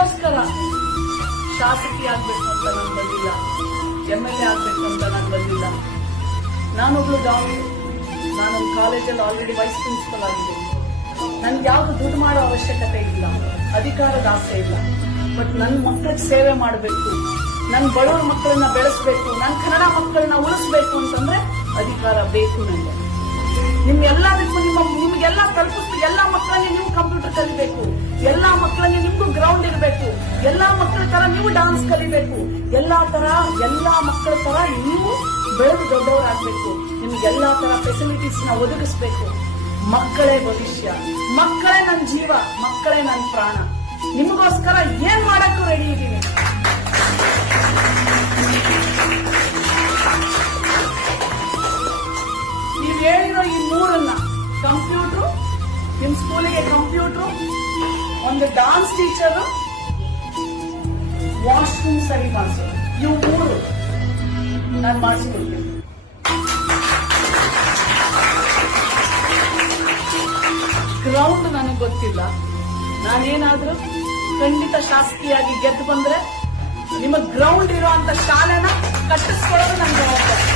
ನಿಮಗೋಸ್ಕರ ಶಾಸಕಿ ಆಗ್ಬೇಕು ಅಂತ ನಾನು ಬಂದಿಲ್ಲ, MLA ಆಗ್ಬೇಕು ಅಂತ ನಾನು ಬಂದಿಲ್ಲ. ನಾನೊಬ್ಳು ಡಾಕ್ಟರ್, ನಾನೊಂದು ಕಾಲೇಜಲ್ಲಿ ಆಲ್ರೆಡಿ ವೈಸ್ ಪ್ರಿನ್ಸಿಪಲ್ ಆಗಿದೆ. ನನ್ಗೆ ಯಾವ್ದು ದುಡ್ಡು ಮಾಡೋ ಅವಶ್ಯಕತೆ ಇಲ್ಲ, ಅಧಿಕಾರದ ಆಸೆ ಇಲ್ಲ. ಬಟ್ ನನ್ನ ಮಕ್ಕಳಿಗೆ ಸೇವೆ ಮಾಡಬೇಕು, ನನ್ನ ಬಡವರ ಮಕ್ಕಳನ್ನ ಬೆಳೆಸಬೇಕು, ನನ್ನ ಕನ್ನಡ ಮಕ್ಕಳನ್ನ ಉಳಿಸ್ಬೇಕು ಅಂತಂದ್ರೆ ಅಧಿಕಾರ ಬೇಕು ನನಗೆ. ನಿಮ್ಗೆಲ್ಲದಕ್ಕೂ ನಿಮ್ಗೆಲ್ಲ ತಲುಪಿಸ್ತು. ಎಲ್ಲಾ ಮಕ್ಕಳಲ್ಲಿ ನೀವು ಕಂಪ್ಯೂಟರ್ ಕಲಿಬೇಕು, ಎಲ್ಲಾ ಮಕ್ಕಳಲ್ಲಿ ನಿಮ್ಗೂ ಗ್ರೌಂಡ್ ಇರಬೇಕು, ಎಲ್ಲಾ ಮಕ್ಕಳ ತರ ನೀವು ಡಾನ್ಸ್ ಕಲಿಬೇಕು, ಎಲ್ಲಾ ಮಕ್ಕಳ ತರ ನೀವು ಬೆಳೆದು ದೊಡ್ಡವರಾಗಬೇಕು. ನಿಮ್ಗೆಲ್ಲಾ ತರ ಫೆಸಿಲಿಟೀಸ್ ನ ಒದಗಿಸ್ಬೇಕು. ಮಕ್ಕಳೇ ಭವಿಷ್ಯ, ಮಕ್ಕಳೇ ನನ್ನ ಜೀವ, ಮಕ್ಕಳೇ ನನ್ನ ಪ್ರಾಣ. ನಿಮಗೋಸ್ಕರ ಏನ್ ಮಾಡಕ್ಕೂ ರೆಡಿ ಇದ್ದೀನಿ. ನೀವು ಹೇಳಿರೋ ಈ ಮೂರನ್ನ, ಕಂಪ್ಯೂಟರ್, ನಿಮ್ ಸ್ಕೂಲಿಗೆ ಕಂಪ್ಯೂಟರ್, ಒಂದು ಡಾನ್ಸ್ ಟೀಚರ್, ವಾಶ್ರೂಮ್ ಸರಿ ಮಾಡಿಸೋದು, ಇವು ಮೂರು ನಾನು ಮಾಡಿಸ್ಕೊಡ್ತೀನಿ. ಗ್ರೌಂಡ್ ನನಗೆ ಗೊತ್ತಿಲ್ಲ. ನಾನೇನಾದ್ರೂ ಖಂಡಿತ ಶಾಸಕಿಯಾಗಿ ಗೆದ್ದು ಬಂದ್ರೆ ನಿಮಗ್ ಗ್ರೌಂಡ್ ಇರೋ ಅಂತ ಶಾಲೆನ ಕಟ್ಟಿಸ್ಕೊಳ್ಳೋದು ನನ್ನ ಜವಾಬ್ದಾರಿ.